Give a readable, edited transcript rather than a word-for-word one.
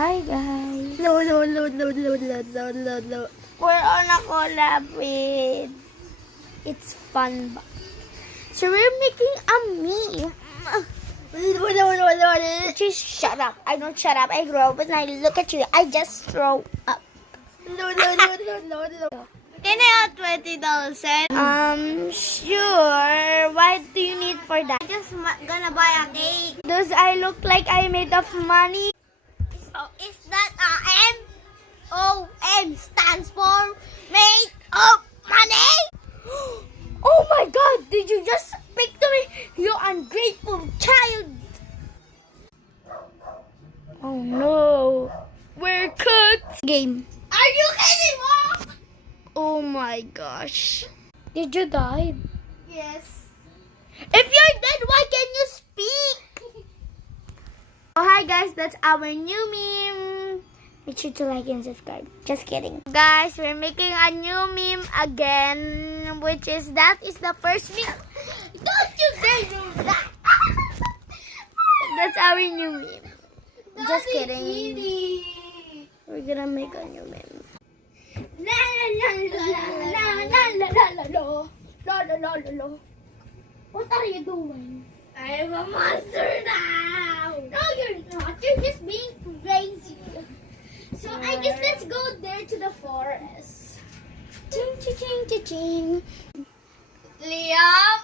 Hi guys. No. We're on a collab with It's Fun. So we're making a meme. Just shut up. I don't shut up. I grow up and I look at you. I just throw up. Can I have $20? Sure. What do you need for that? I'm just gonna buy a cake. Does I look like I made of money? So is that M? O M stands for made of money. Oh my God! Did you just speak to me? You ungrateful child! Oh no! We're cooked! Game. Are you kidding, Mom? Oh my gosh. Did you die? Yes. If you're dead, why can't you speak? Oh hi guys, that's our new meme. Make sure to like and subscribe. Just kidding. Guys, we're making a new meme again, which is that is the first meme. Don't you dare do that. That's our new meme. Just Daddy, kidding. Kitty. We're gonna make a new meme. La la la la la la la la la la la la. What are you doing? I'm a monster now. No, you're not. You're just being crazy. So I guess let's go there to the forest. Ching ching ching ching ching. Liam.